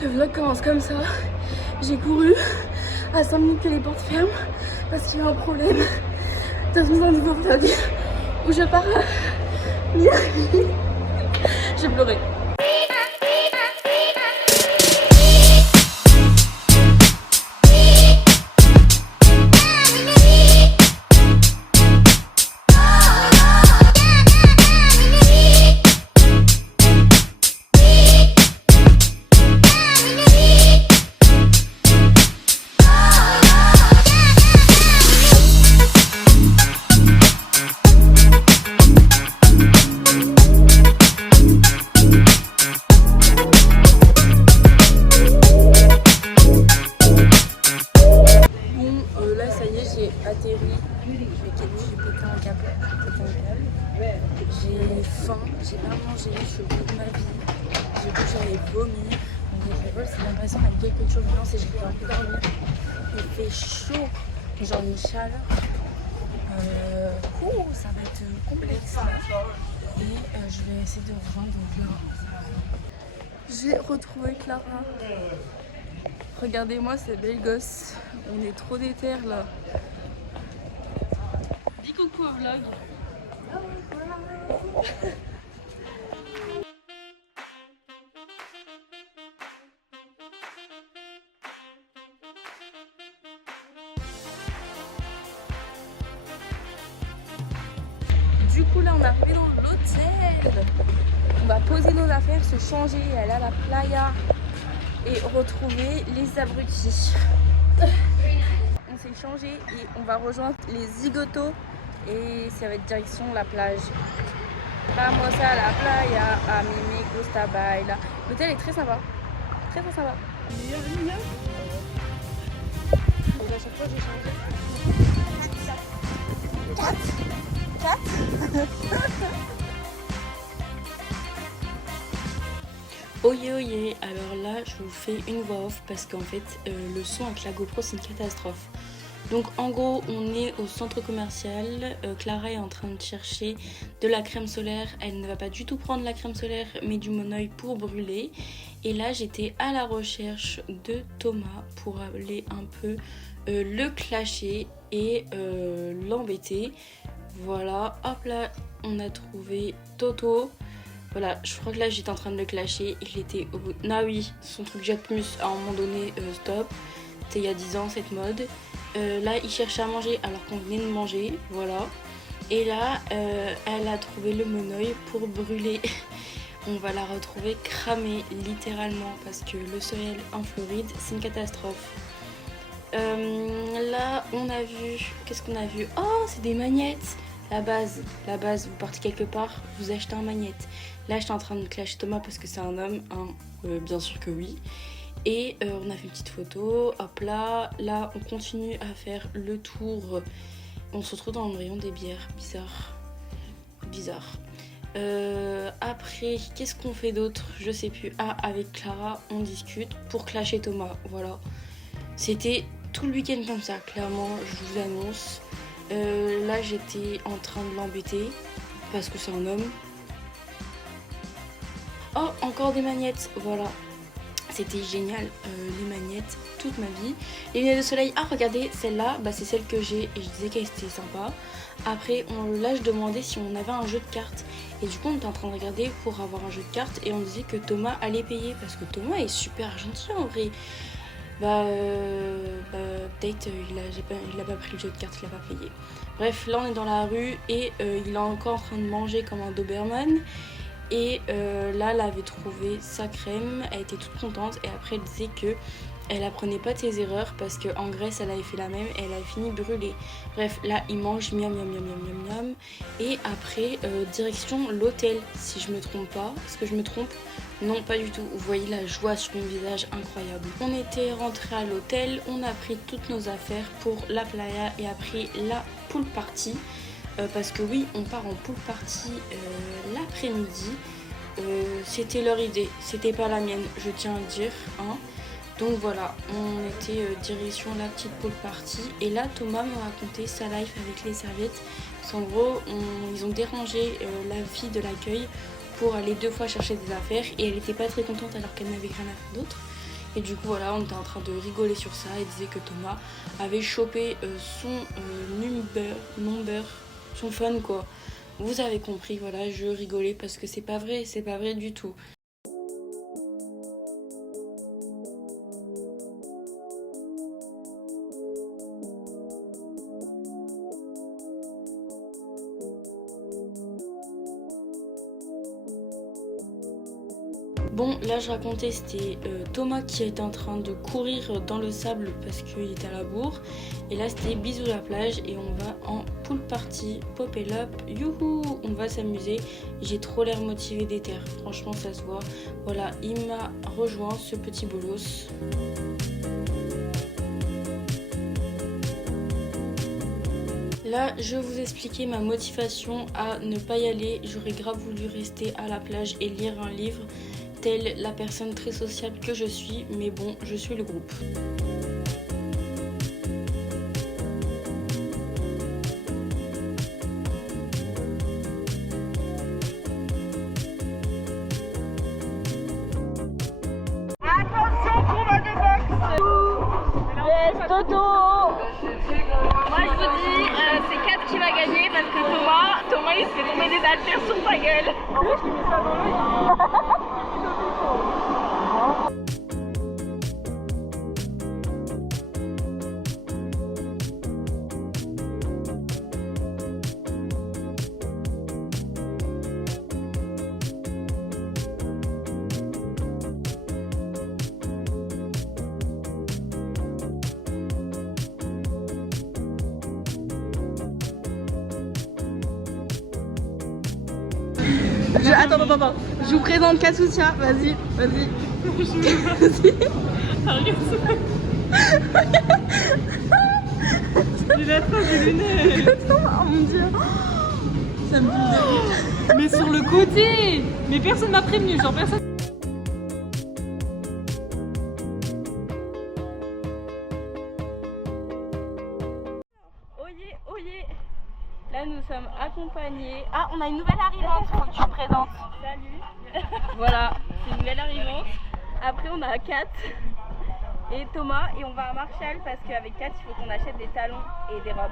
Le vlog commence comme ça. J'ai couru à 5 minutes que les portes ferment parce qu'il y a un problème dans un nouveau vlog où je pars à Miami. J'ai pleuré. J'ai faim, j'ai pas mangé, je suis au bout de ma vie. J'ai cru que j'allais vomir. C'est l'impression qu'il y a quelque chose de blanc et j'ai envie de dormir. Il fait chaud, j'en ai une chaleur. Ça va être complexe là. Et je vais essayer de rejoindre Clara. J'ai retrouvé Clara. Regardez-moi ces belles gosses. On est trop déter là. Dis coucou au vlog. Du coup là on est arrivé dans l'hôtel. On va poser nos affaires, se changer, aller à la playa et retrouver les abrutis. On s'est changé et on va rejoindre les zigotos et ça va être direction la plage. Vamos a la playa, a mí me gusta bailar. L'hôtel est très sympa, très sympa. Et à chaque fois j'ai changé. 4 Oye oye, alors là je vous fais une voix off parce qu'en fait le son avec la GoPro c'est une catastrophe. Donc en gros on est au centre commercial, Clara est en train de chercher de la crème solaire, elle ne va pas du tout prendre la crème solaire mais du monoeil pour brûler. Et là j'étais à la recherche de Thomas pour aller un peu le clasher et l'embêter. Voilà, hop là on a trouvé Toto. Voilà, je crois que là j'étais en train de le clasher, il était au bout. Ah oui, son truc Jacquemus à un moment donné stop. C'était il y a 10 ans cette mode. Là il cherchait à manger alors qu'on venait de manger, voilà. Et là elle a trouvé le monoeil pour brûler. On va la retrouver cramée littéralement parce que le soleil en Floride c'est une catastrophe. Là on a vu, qu'est-ce qu'on a vu? Oh c'est des magnettes. La base, vous partez quelque part, vous achetez un magnète. Là, j'étais en train de clasher Thomas parce que c'est un homme, hein, bien sûr que oui. Et on a fait une petite photo, hop là. Là, on continue à faire le tour. On se retrouve dans le rayon des bières, bizarre. Après, qu'est-ce qu'on fait d'autre? Je sais plus. Ah, avec Clara, on discute pour clasher Thomas, voilà. C'était tout le week-end comme ça, clairement, je vous annonce. Là j'étais en train de l'embêter parce que c'est un homme. Oh encore des magnettes, voilà. C'était génial, les magnettes toute ma vie. Les lunettes de soleil, ah regardez celle-là, bah, c'est celle que j'ai et je disais qu'elle était sympa. Après là je demandais si on avait un jeu de cartes et du coup on était en train de regarder pour avoir un jeu de cartes et on disait que Thomas allait payer parce que Thomas est super gentil en vrai. Peut-être il a pas pris le jeu de cartes, il a pas payé. Bref, là on est dans la rue et il est encore en train de manger comme un Doberman. Et là elle avait trouvé sa crème, elle était toute contente et après elle disait que elle apprenait pas de ses erreurs parce qu'en Grèce elle avait fait la même et elle avait fini brûlée. Bref, là il mange miam miam miam miam miam miam. Et après direction l'hôtel si je me trompe pas. Est-ce que je me trompe? Non, pas du tout. Vous voyez la joie sur mon visage, incroyable. On était rentré à l'hôtel, on a pris toutes nos affaires pour la playa et après la pool party. Parce que oui, on part en pool party l'après-midi. C'était leur idée, c'était pas la mienne, je tiens à le dire. Hein. Donc voilà, on était direction la petite pool party. Et là, Thomas m'a raconté sa life avec les serviettes. Parce qu'en gros, ils ont dérangé la fille de l'accueil pour aller 2 fois chercher des affaires et elle était pas très contente alors qu'elle n'avait rien à faire d'autre. Et du coup voilà, on était en train de rigoler sur ça et disait que Thomas avait chopé son number, son fun quoi. Vous avez compris, voilà, je rigolais parce que c'est pas vrai du tout. Bon, là je racontais, c'était Thomas qui était en train de courir dans le sable parce qu'il était à la bourre. Et là c'était bisous la plage et on va en pool party, pop et up, youhou, on va s'amuser. J'ai trop l'air motivée d'éther, franchement ça se voit. Voilà, il m'a rejoint ce petit bolos. Là, je vais vous expliquer ma motivation à ne pas y aller. J'aurais grave voulu rester à la plage et lire un livre, telle la personne très sociable que je suis, mais bon, je suis le groupe. Attention, combat de boxe. Yes, Toto. Moi je vous dis, c'est 4 qui va gagner parce que Thomas il se fait tomber des haltères sur sa gueule. En vrai je lui mets ça dans l'œil. Attends. Je vous présente Katsutia. Vas-y. Il a trop des lunettes. Oh mon dieu. Ça me dit. Mais sur le côté. Mais personne m'a prévenu, genre personne. Oyez. Là nous sommes accompagnés. Ah, on a une nouvelle arrivante, faut que tu te présentes. Salut. Voilà, c'est une nouvelle arrivante. Après on a Kat et Thomas et on va à Marshall parce qu'avec Kat il faut qu'on achète des talons et des robes.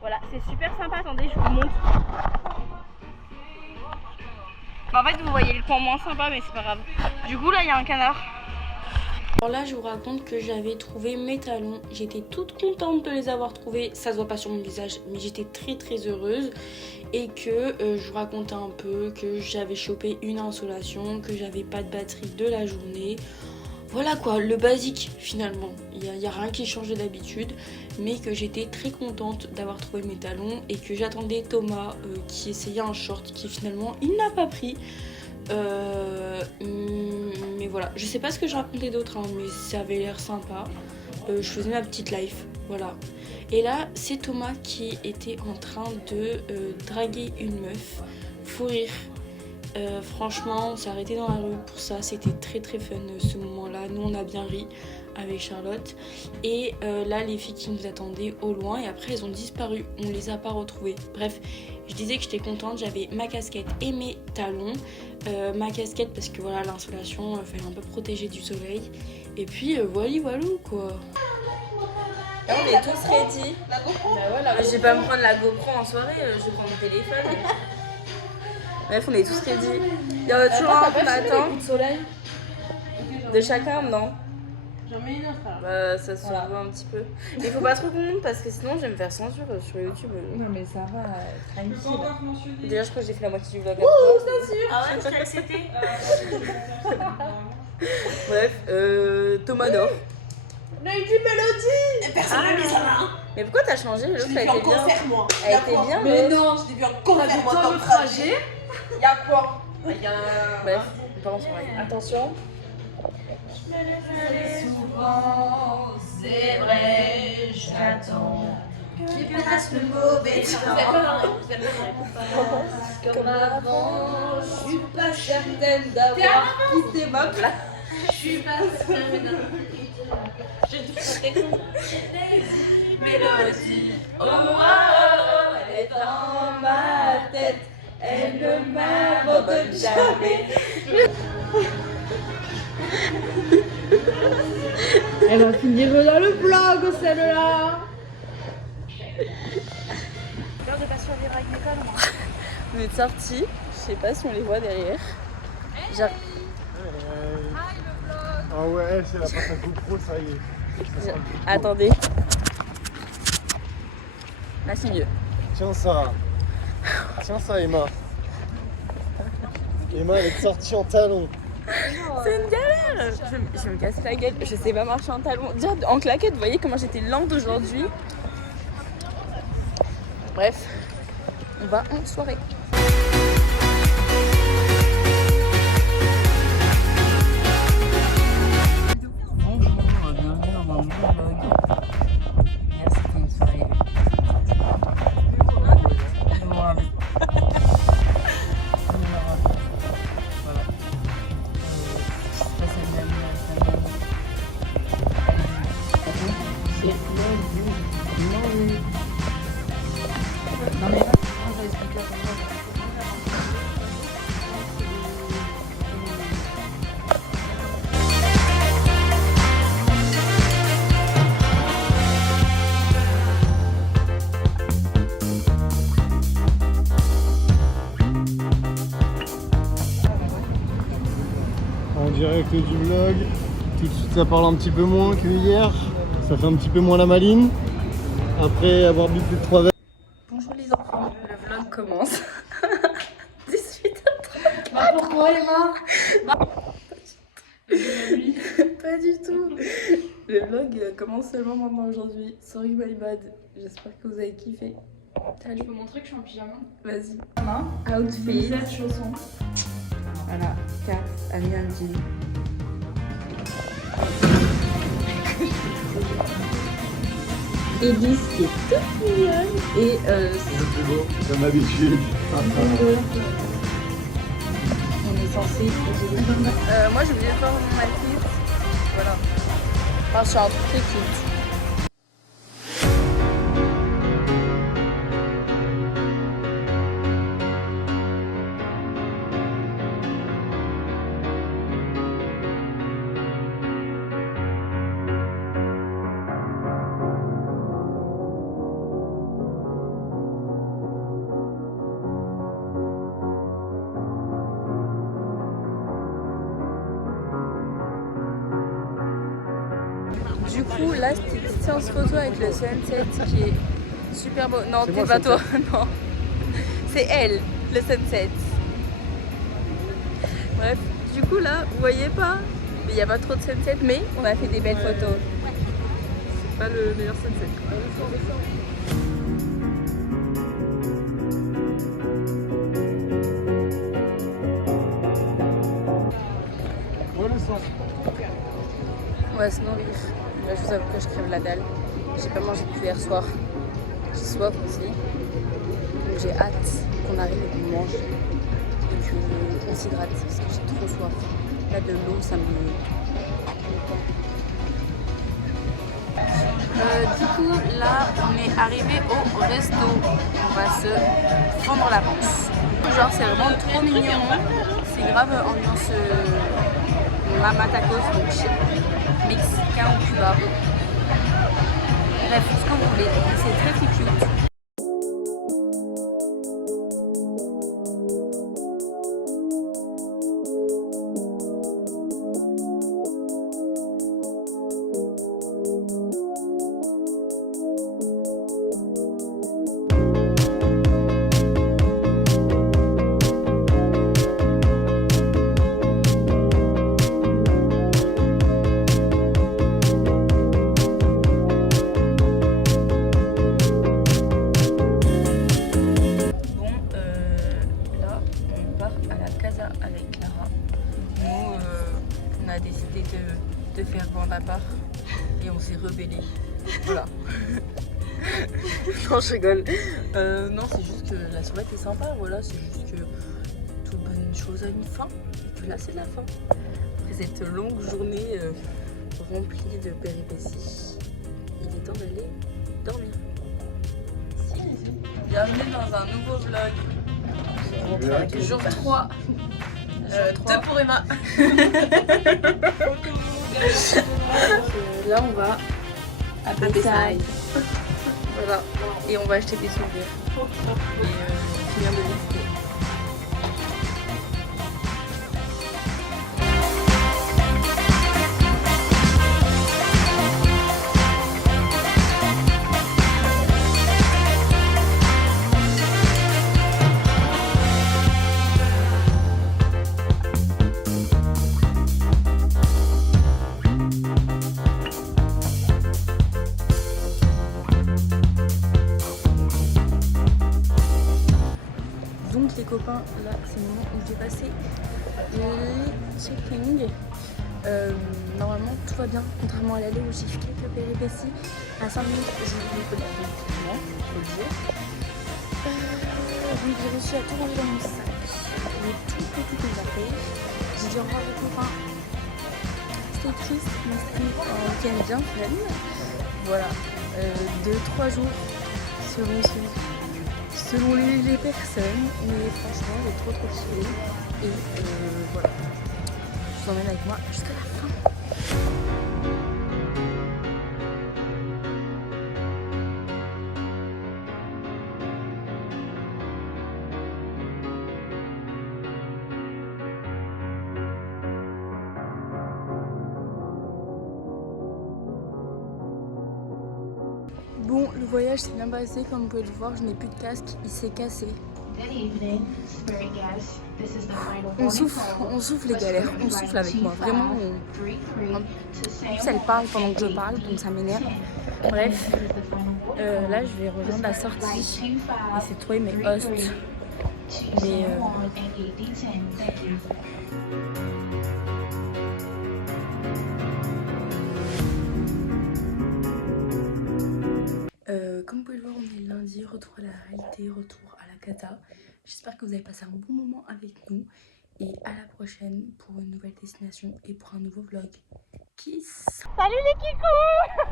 Voilà, c'est super sympa. Attendez, je vous montre. En fait vous voyez le coin moins sympa mais c'est pas grave. Du coup là il y a un canard. Alors là je vous raconte que j'avais trouvé mes talons, j'étais toute contente de les avoir trouvés, ça se voit pas sur mon visage mais j'étais très heureuse et que je vous racontais un peu que j'avais chopé une insolation, que j'avais pas de batterie de la journée. Voilà quoi, le basique finalement, il y a rien qui change d'habitude, mais que j'étais très contente d'avoir trouvé mes talons et que j'attendais Thomas qui essayait un short qui finalement il n'a pas pris. Mais voilà, je sais pas ce que je racontais d'autre, hein, mais ça avait l'air sympa. Je faisais ma petite life, voilà. Et là, c'est Thomas qui était en train de draguer une meuf. Faut rire. Franchement, on s'est arrêté dans la rue pour ça. C'était très fun ce moment-là. Nous, on a bien ri avec Charlotte. Et là, les filles qui nous attendaient au loin, et après, elles ont disparu. On les a pas retrouvées. Bref, je disais que j'étais contente. J'avais ma casquette et mes talons. Ma casquette parce que voilà, l'insolation, fallait un peu protéger du soleil. Et puis, voilou quoi. Là, on est tous ready. La GoPro Je vais pas me prendre la GoPro en soirée, je vais prendre mon téléphone. Bref, on est tous ready. Il y a toujours un qu'on attend. De chacun, non? J'en mets une autre alors. Bah, ça se voit un petit peu. Mais il faut pas trop qu'on monte parce que sinon je vais me faire censure sur YouTube. Non, mais ça va, tranquille. Déjà, je crois que j'ai fait la moitié du vlog. Oh, censure. Ah ouais, je crois que c'était. Bref, Thomas dort. On a eu du mélodie. Personne n'a mis sa main. Mais pourquoi t'as changé? L'autre, Je l'ai vu en concert, moi. Elle était bien. Mais non, je l'ai vu en concert, moi, dans le trajet. Il y a quoi? Il y a un... Bref, on pense attention. Souvent, c'est vrai, j'attends qu'il passe le mauvais temps. Comme avant, je suis pas certaine d'avoir quitté ma place. Je suis pas certaine d'avoir quitté ma place. J'ai tout mélodie, oh, elle est dans ma tête. Elle ne m'abandonne jamais. Elle va finir dans le vlog, celle-là. Peur de pas survivre avec mes cols, moi. On est sortis, je sais pas si on les voit derrière. Genre... Ah ouais, c'est la passe à GoPro, ça y est. Attendez. Là c'est mieux. Tiens ça. Tiens ça, Emma. Emma, elle est sortie en talons. C'est une galère. Je vais me casser la gueule. Je sais pas marcher en talons. Déjà en claquette, vous voyez comment j'étais lente aujourd'hui. Bref, on va en soirée. Bonjour, bienvenue dans mon nouveau vlog. Merci pour une soirée. Voilà. En direct du vlog. Tout de suite, ça parle un petit peu moins que hier. Ça fait un petit peu moins la maline. Après avoir bu plus de 3 verres. Bonjour les enfants, le vlog commence. 18h30. Bah pourquoi Emma? Pas du tout. Le vlog commence seulement maintenant aujourd'hui. Sorry my bad. J'espère que vous avez kiffé. Allez. Je peux montrer que je suis en pyjama. Vas-y. Outfit. Outfit. Chaussons. Voilà. Kat a mis un jean. Elise qui est toute mignonne. Et C'est plus beau, comme d'habitude. on est censé. Moi je voulais faire mon outfit. Voilà. Enfin, je suis un truc très cute. Du coup, là, c'était une petite séance photo avec le sunset qui est super beau. Non, C'est t'es moi, pas le toi, non. C'est elle, le sunset. Bref, du coup, là, vous voyez pas, il n'y a pas trop de sunset, mais on a fait des belles photos. C'est pas le meilleur sunset. Ouais, le sang. On va se nourrir. Là, je vous avoue que je crève la dalle. J'ai pas mangé depuis hier soir. J'ai soif aussi. Donc j'ai hâte qu'on arrive et qu'on mange. Et qu'on s'hydrate parce que j'ai trop soif. Là, de l'eau, ça me... Du coup, là, on est arrivé au resto. On va se fondre la panse. Genre, c'est vraiment trop mignon. C'est grave ambiance Mama Tacos, donc mexicain ou cubain. Bref, ce que vous voulez. C'est très très cute. Avec Clara. Nous, on a décidé de faire vendre à part et on s'est rebellé. Voilà. Non, je rigole. Non, c'est juste que la soirée était sympa. Voilà, c'est juste que toute bonne chose a une fin. Et que là, c'est la fin. Après cette longue journée remplie de péripéties, il est temps d'aller dormir. Bienvenue dans un nouveau vlog. rentre avec jour 3. 2 pour Emma. Là on va à Bayside. Voilà. Et on va acheter des souvenirs. Et finir de visiter. Donc les copains, là c'est le moment où j'ai passé les checkings. Normalement tout va bien, contrairement à l'aller où j'ai fait quelques péripéties. À 5 minutes j'ai oublié de la effectivement, faut le dire. Donc j'ai réussi à tout ranger dans mon sac. J'ai tout petit affaires. J'ai dû revoir les copains. C'était triste, mais c'était un week-end bien fun. Voilà, 2-3 jours selon les personnes, mais franchement j'ai trop kiffé et voilà, je vous emmène avec moi jusqu'à la fin. Bon, le voyage s'est bien passé, comme vous pouvez le voir, je n'ai plus de casque, il s'est cassé. On souffle les galères, on souffle avec moi, vraiment. En plus elle parle pendant que je parle, donc ça m'énerve. Bref, là je vais rejoindre la sortie, essayer de trouver mes hosts. Mais comme vous pouvez le voir, on est lundi, retour à la réalité, retour à la cata. J'espère que vous avez passé un bon moment avec nous et à la prochaine pour une nouvelle destination et pour un nouveau vlog. Kiss. Salut les kikous!